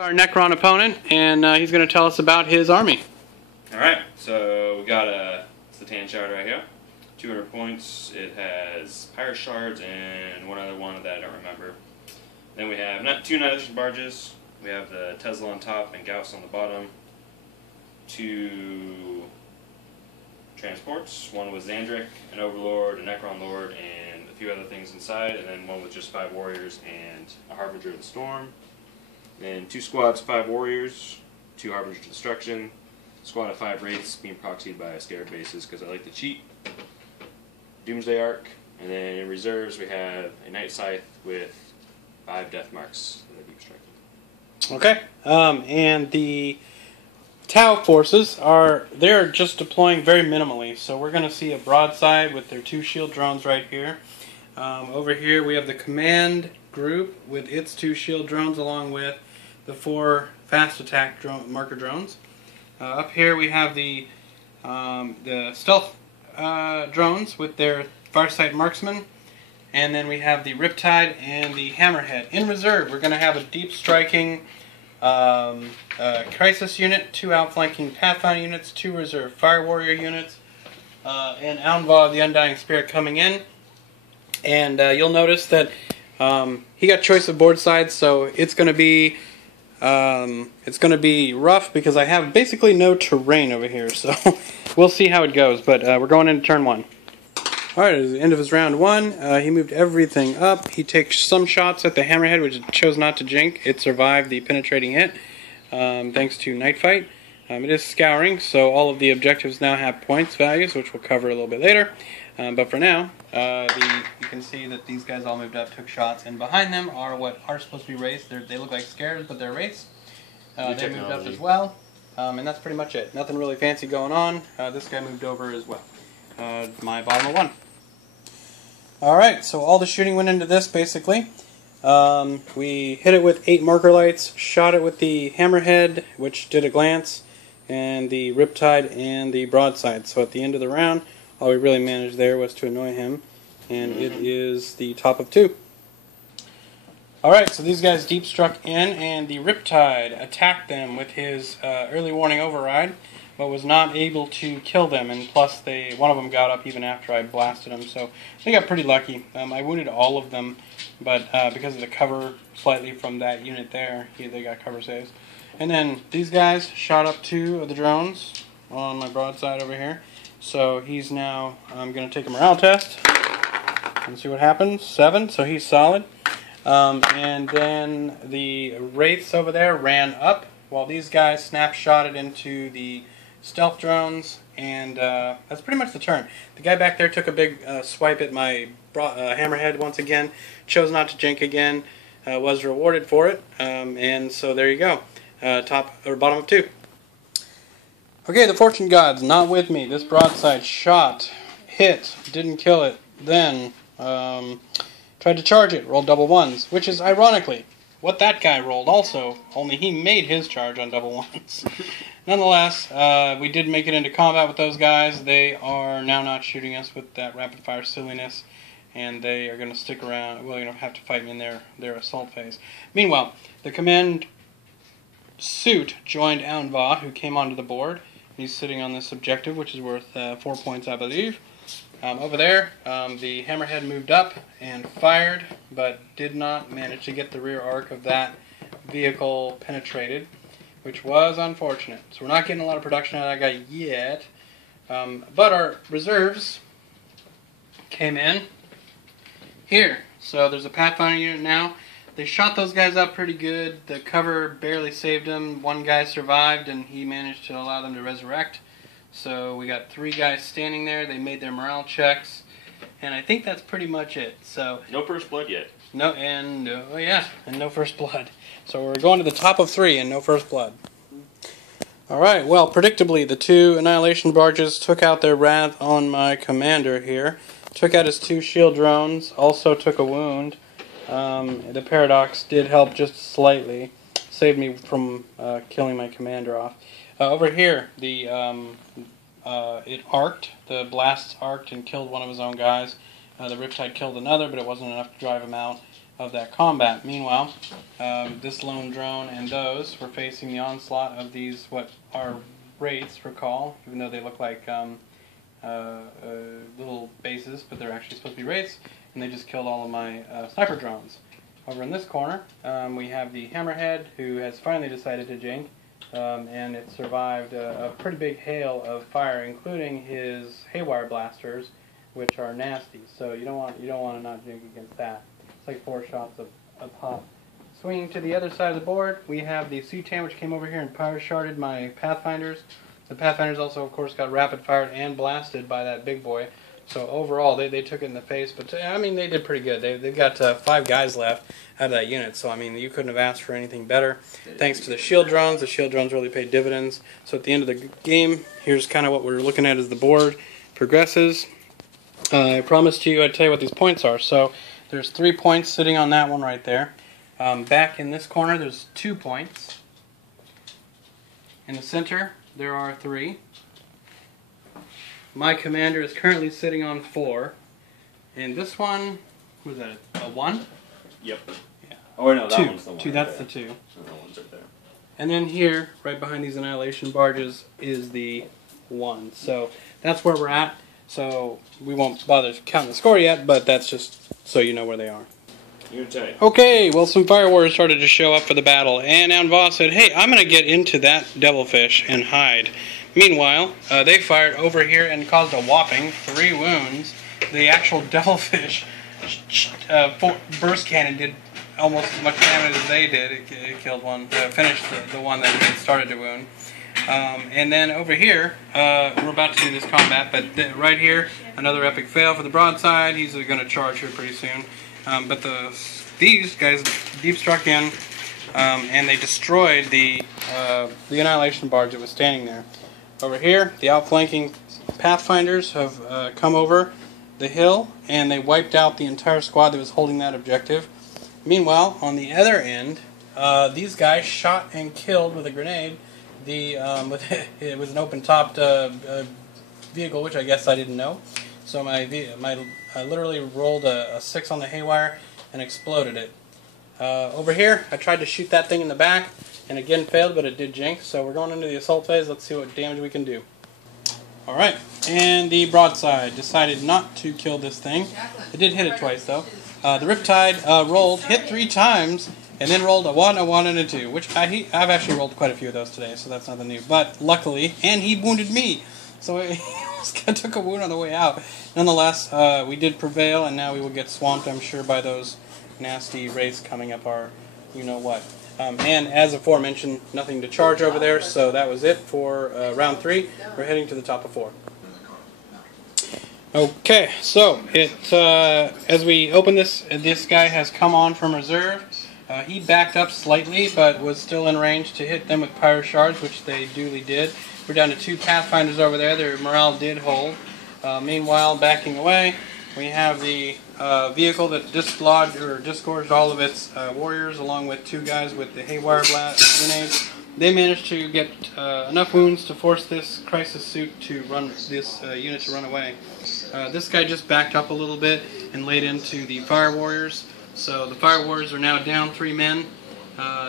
Our Necron opponent, and he's going to tell us about his army. Alright, so we got it's the tan shard right here. 200 points. It has pirate shards and one other one that I don't remember. Then we have two Annihilation barges. We have the Tesla on top and Gauss on the bottom. 2 transports. One with Xandric, an Overlord, a Necron Lord, and a few other things inside. And then one with just 5 warriors and a Harbinger of the Storm. Then 2 squads, 5 warriors, 2 Harbingers of Destruction, squad of 5 wraiths being proxied by scared bases because I like to cheat. Doomsday Arc, and then in reserves we have a Night Scythe with 5 death marks that I keep striking. Okay, and the Tau forces they're just deploying very minimally, so we're going to see a broadside with their 2 shield drones right here. Over here we have the command group with its 2 shield drones along with the 4 fast attack marker drones. Up here we have the stealth drones with their Farsight marksmen, and then we have the Riptide and the Hammerhead. In reserve, we're going to have a deep striking crisis unit, 2 outflanking Pathfinder units, 2 reserve Fire Warrior units, and Aunva of the Undying Spirit coming in. And you'll notice that he got choice of board sides, so it's going to be rough because I have basically no terrain over here. So we'll see how it goes. But we're going into turn 1. All right, at the end of his round 1, he moved everything up. He takes some shots at the Hammerhead, which it chose not to jink. It survived the penetrating hit, thanks to Night Fight. It is scouring, so all of the objectives now have points values, which we'll cover a little bit later. But for now, you can see that these guys all moved up, took shots, and behind them are what are supposed to be wraiths. They look like scares, but they're wraiths. They moved up as well, and that's pretty much it. Nothing really fancy going on. This guy moved over as well. My bottom of 1. Alright, so all the shooting went into this, basically. We hit it with 8 marker lights, shot it with the Hammerhead, which did a glance, and the Riptide and the Broadside. So at the end of the round, all we really managed there was to annoy him, and it is the top of 2. Alright, so these guys deep struck in, and the Riptide attacked them with his early warning override, but was not able to kill them, and plus one of them got up even after I blasted them, so they got pretty lucky. I wounded all of them, but because of the cover slightly from that unit there, they got cover saves. And then these guys shot up 2 of the drones on my broadside over here. So he's now, I'm going to take a morale test and see what happens. 7, so he's solid. And then the wraiths over there ran up while these guys snapshotted into the stealth drones, and that's pretty much the turn. The guy back there took a big swipe at my Hammerhead once again, chose not to jink again, was rewarded for it, and so there you go. Bottom of 2. Okay, the Fortune Gods, not with me. This broadside shot, hit, didn't kill it, then tried to charge it, rolled double 1s, which is, ironically, what that guy rolled also, only he made his charge on double 1s. Nonetheless, we did make it into combat with those guys. They are now not shooting us with that rapid-fire silliness, and they are going to stick around. Well, you don't have to fight in their assault phase. Meanwhile, the command suit joined Aunva, who came onto the board. He's sitting on this objective, which is worth 4 points, I believe. Over there, the Hammerhead moved up and fired, but did not manage to get the rear arc of that vehicle penetrated, which was unfortunate. So we're not getting a lot of production out of that guy yet. But our reserves came in here. So there's a Pathfinder unit now. They shot those guys up pretty good. The cover barely saved him. 1 guy survived, and he managed to allow them to resurrect. So we got 3 guys standing there. They made their morale checks, and I think that's pretty much it. So no first blood yet. No, and and no first blood. So we're going to the top of 3 and no first blood. All right. Well, predictably, the 2 Annihilation barges took out their wrath on my commander here. Took out his 2 shield drones. Also took a wound. The Paradox did help just slightly. Saved me from killing my commander off. Over here, it arced. The blasts arced and killed one of his own guys. The Riptide killed another, but it wasn't enough to drive him out. of that combat. Meanwhile, this lone drone and those were facing the onslaught of these, what are wraiths, recall, even though they look like little bases, but they're actually supposed to be wraiths, and they just killed all of my sniper drones. Over in this corner, we have the Hammerhead, who has finally decided to jink, and it survived a pretty big hail of fire, including his haywire blasters, which are nasty. So you don't want to not jink against that. It's like 4 shots a pop. Swinging to the other side of the board, we have the Sutan, which came over here and power sharded my Pathfinders. The Pathfinders also, of course, got rapid fired and blasted by that big boy. So overall, they took it in the face, but I mean, they did pretty good. They've got 5 guys left out of that unit, so I mean, you couldn't have asked for anything better. Thanks to the shield drones really paid dividends. So at the end of the game, here's kind of what we're looking at as the board progresses. I promised you I'd tell you what these points are. So there's 3 points sitting on that one right there. Back in this corner, there's 2 points. In the center, there are 3. My commander is currently sitting on 4. And this one, what is that, a 1? Yep. Yeah. Oh, no, that 2. one's the 1. 2, that's the 2. So that one's right there. And then here, right behind these annihilation barges, is the 1. So that's where we're at. So we won't bother counting the score yet, but that's just so you know where they are. Okay, well, some Fire Warriors started to show up for the battle, and Anva said, hey, I'm going to get into that devilfish and hide. Meanwhile, they fired over here and caused a whopping 3 wounds. The actual devilfish burst cannon did almost as much damage as they did. It killed one, finished the one that had started to wound. And then over here, we're about to do this combat, but right here, another epic fail for the broadside. He's going to charge here pretty soon. But these guys deep struck in, and they destroyed the annihilation barge that was standing there. Over here, the outflanking Pathfinders have come over the hill, and they wiped out the entire squad that was holding that objective. Meanwhile, on the other end, these guys shot and killed with a grenade. It was an open-topped vehicle, which I guess I didn't know. So I literally rolled a 6 on the haywire and exploded it. Over here, I tried to shoot that thing in the back, and again failed, but it did jinx. So we're going into the assault phase. Let's see what damage we can do. Alright, and the broadside decided not to kill this thing. It did hit it twice, though. The Riptide rolled, hit 3 times, and then rolled a 1, a 1, and a 2, which I've actually rolled quite a few of those today, so that's nothing new. But luckily, and he wounded me, so he took a wound on the way out. Nonetheless, we did prevail, and now we will get swamped, I'm sure, by those nasty wraiths coming up our you-know-what. And as aforementioned, nothing to charge over there, so that was it for round 3. We're heading to the top of 4. Okay, so as we open this guy has come on from reserve. He backed up slightly, but was still in range to hit them with Pyro Shards, which they duly did. We're down to 2 Pathfinders over there. Their morale did hold. Meanwhile, backing away, we have the vehicle that disgorged all of its warriors, along with 2 guys with the haywire blast grenades. They managed to get enough wounds to force this crisis suit to run this unit to run away. This guy just backed up a little bit and laid into the Fire Warriors. So the Fire Warriors are now down 3 men.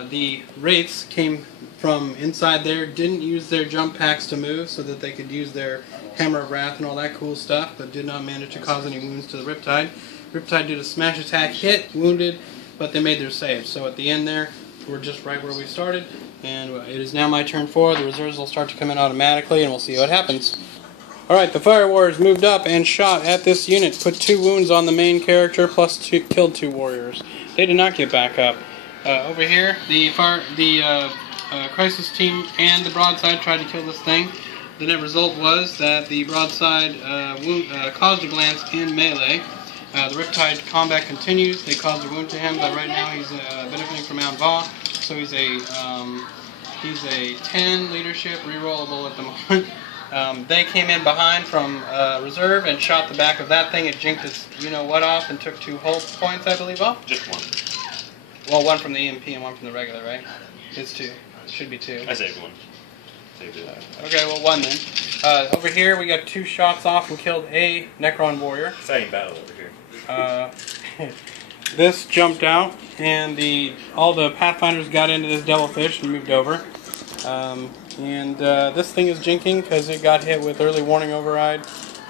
The Wraiths came from inside there, didn't use their jump packs to move so that they could use their Hammer of Wrath and all that cool stuff, but did not manage to cause any wounds to the Riptide. Riptide did a smash attack, hit, wounded, but they made their save. So at the end there, we're just right where we started, and it is now my turn 4. The reserves will start to come in automatically, and we'll see what happens. Alright, the Fire Warriors moved up and shot at this unit, put 2 wounds on the main character, plus killed 2 warriors. They did not get back up. Over here, the Crisis team and the Broadside tried to kill this thing. The net result was that the Broadside caused a glance in melee. The Riptide combat continues. They caused a wound to him, but right now he's benefiting from Mount Va, so he's a 10 leadership, rerollable at the moment. They came in behind from reserve and shot the back of that thing. It jinked its you-know-what off and took 2 hull points, I believe, off? Just 1. Well, 1 from the EMP and 1 from the regular, right? It's 2. It should be 2. I saved 1. Saved it. Okay, well, 1 then. Over here, we got 2 shots off and killed a Necron warrior. Exciting battle over here. this jumped out, and all the Pathfinders got into this devilfish and moved over. This thing is jinking because it got hit with early warning override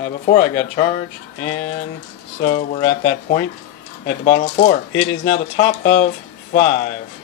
before I got charged, and so we're at that point at the bottom of 4. It is now the top of 5.